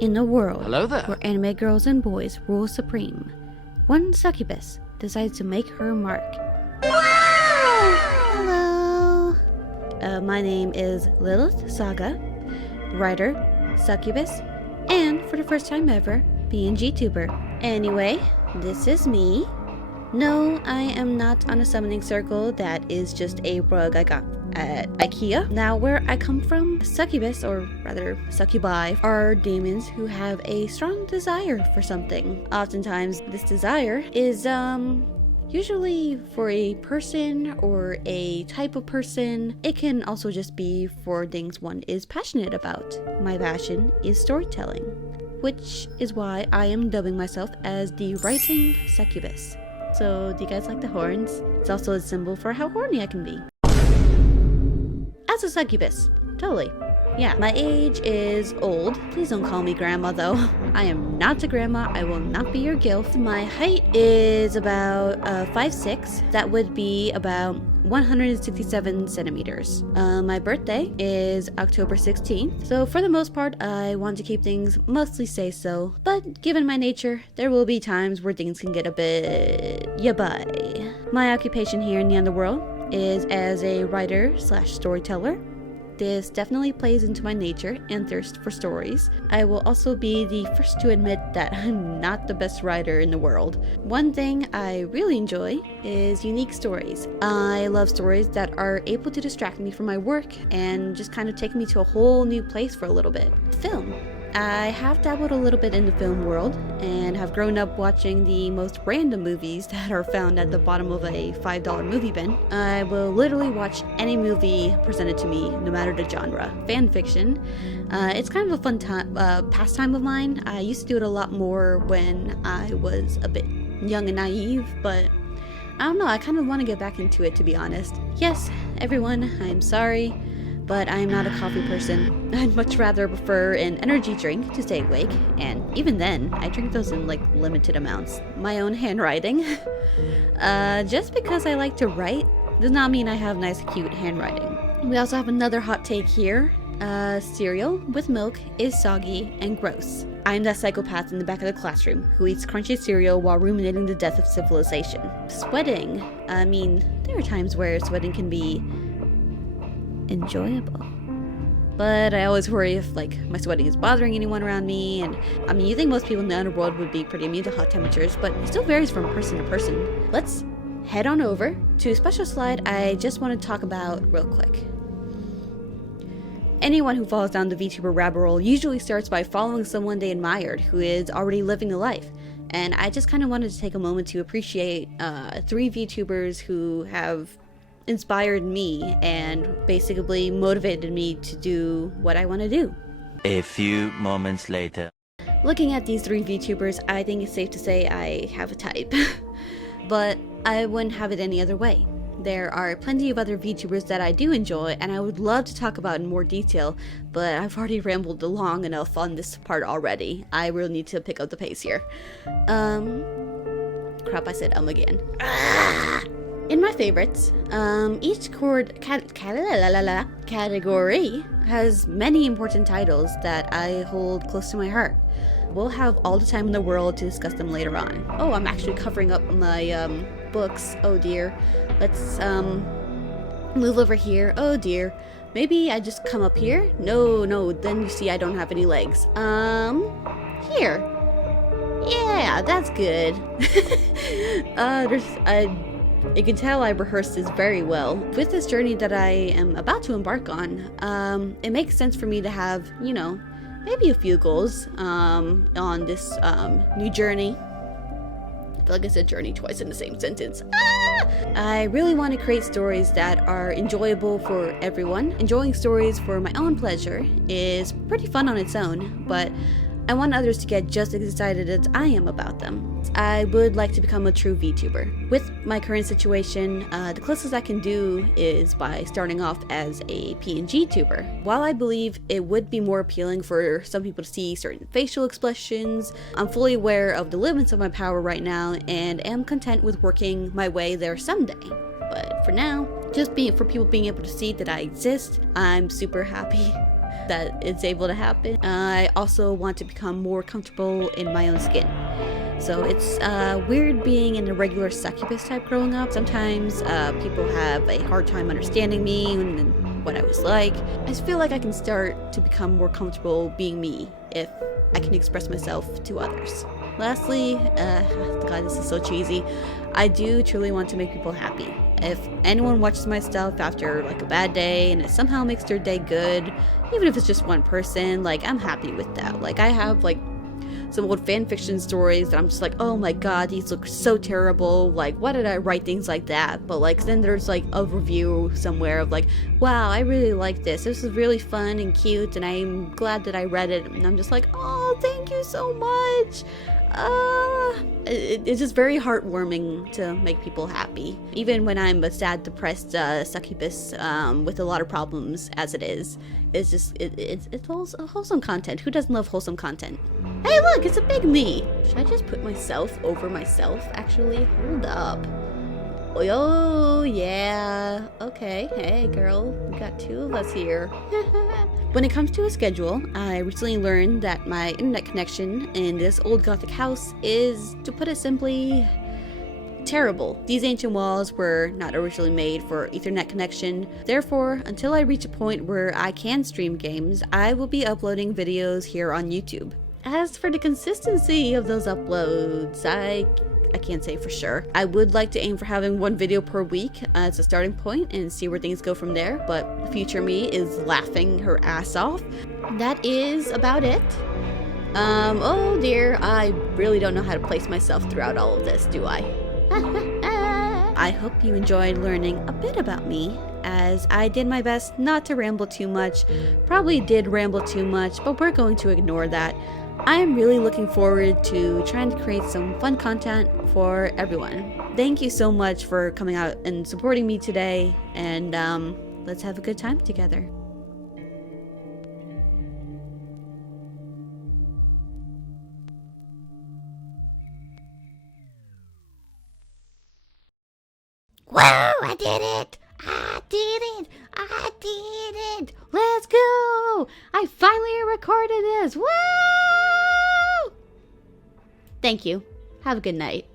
In a world Hello there. where anime girls and boys rule supreme, one succubus decides to make her mark. Hello! My name is Lilith Saga, writer, succubus, and for the first time ever, PNG tuber. Anyway, this is me. No, I am not on a summoning circle. That is just a rug I got at IKEA. Now, where I come from, succubus, or rather succubi, are demons who have a strong desire for something. Oftentimes, this desire is, usually for a person or a type of person. It can also just be for things one is passionate about. My passion is storytelling, which is why I am dubbing myself as the writing succubus. So, do you guys like the horns? It's also a symbol for how horny I can be. As a succubus. Totally. Yeah, my age is old. Please don't call me grandma though. I am not a grandma. I will not be your gilf. My height is about 5'6". That would be about 167 centimeters. My birthday is October 16th. So for the most part, I want to keep things mostly say so. But given my nature, there will be times where things can get a bit yabai. My occupation here in the underworld is as a writer / storyteller. This definitely plays into my nature and thirst for stories. I will also be the first to admit that I'm not the best writer in the world. One thing I really enjoy is unique stories. I love stories that are able to distract me from my work and just kind of take me to a whole new place for a little bit. Film. I have dabbled a little bit in the film world and have grown up watching the most random movies that are found at the bottom of a $5 movie bin. I will literally watch any movie presented to me, no matter the genre. Fan fiction. It's kind of a fun pastime of mine. I used to do it a lot more when I was a bit young and naive, but I don't know, I kind of want to get back into it, to be honest. Yes, everyone, I'm sorry, but I am not a coffee person. I'd much rather prefer an energy drink to stay awake, and even then, I drink those in like limited amounts. My own handwriting. Just because I like to write does not mean I have nice, cute handwriting. We also have another hot take here. Cereal with milk is soggy and gross. I'm that psychopath in the back of the classroom who eats crunchy cereal while ruminating the death of civilization. Sweating. I mean, there are times where sweating can be enjoyable, but I always worry if like my sweating is bothering anyone around me. And I mean, you think most people in the underworld would be pretty immune to hot temperatures, but it still varies from person to person. Let's head on over to a special slide I just want to talk about real quick. Anyone who falls down the VTuber rabbit hole usually starts by following someone they admired who is already living the life. And I just kind of wanted to take a moment to appreciate 3 VTubers who have inspired me and basically motivated me to do what I want to do. A few moments later. Looking at these 3 VTubers, I think it's safe to say I have a type. But I wouldn't have it any other way. There are plenty of other VTubers that I do enjoy and I would love to talk about in more detail, but I've already rambled long enough on this part already. I really need to pick up the pace here. Crap, I said again. In my favorites, each category has many important titles that I hold close to my heart. We'll have all the time in the world to discuss them later on. Oh, I'm actually covering up my books. Oh dear. Let's move over here. Oh dear. Maybe I just come up here? No, then you see I don't have any legs. Here. Yeah, that's good. You can tell I rehearsed this very well. With this journey that I am about to embark on, it makes sense for me to have, you know, maybe a few goals on this new journey. I feel like I said journey twice in the same sentence. I really want to create stories that are enjoyable for everyone. Enjoying stories for my own pleasure is pretty fun on its own, but I want others to get just as excited as I am about them. I would like to become a true VTuber. With my current situation, the closest I can do is by starting off as a PNG tuber. While I believe it would be more appealing for some people to see certain facial expressions, I'm fully aware of the limits of my power right now and am content with working my way there someday. But for now, just for people being able to see that I exist, I'm super happy. that it's able to happen. I also want to become more comfortable in my own skin. So it's weird being in a regular succubus type growing up. Sometimes people have a hard time understanding me and what I was like. I just feel like I can start to become more comfortable being me if I can express myself to others. Lastly, God, this is so cheesy. I do truly want to make people happy. If anyone watches my stuff after like a bad day and it somehow makes their day good, even if it's just one person, like I'm happy with that. Like I have like some old fan fiction stories that I'm just like, oh my god, these look so terrible. Like, why did I write things like that? But like, then there's like a review somewhere of like, wow, I really like this. This is really fun and cute, and I'm glad that I read it. And I'm just like, oh, thank you so much. It's just very heartwarming to make people happy. Even when I'm a sad, depressed succubus with a lot of problems as it is. It's just, it's wholesome content. Who doesn't love wholesome content? Hey look, it's a big me! Should I just put myself over myself, actually? Hold up. Oh, yeah. Okay, hey girl, we got two of us here. When it comes to a schedule, I recently learned that my internet connection in this old gothic house is, to put it simply, terrible. These ancient walls were not originally made for Ethernet connection. Therefore, until I reach a point where I can stream games, I will be uploading videos here on YouTube. As for the consistency of those uploads, I can't say for sure. I would like to aim for having one video per week as a starting point and see where things go from there, but future me is laughing her ass off. That is about it. Oh dear, I really don't know how to place myself throughout all of this, do I? I hope you enjoyed learning a bit about me, as I did my best not to ramble too much. Probably did ramble too much, but we're going to ignore that. I am really looking forward to trying to create some fun content for everyone. Thank you so much for coming out and supporting me today, and let's have a good time together. Whoa, I did it! I did it! I did it! Let's go! I finally recorded this! Woo! Thank you. Have a good night.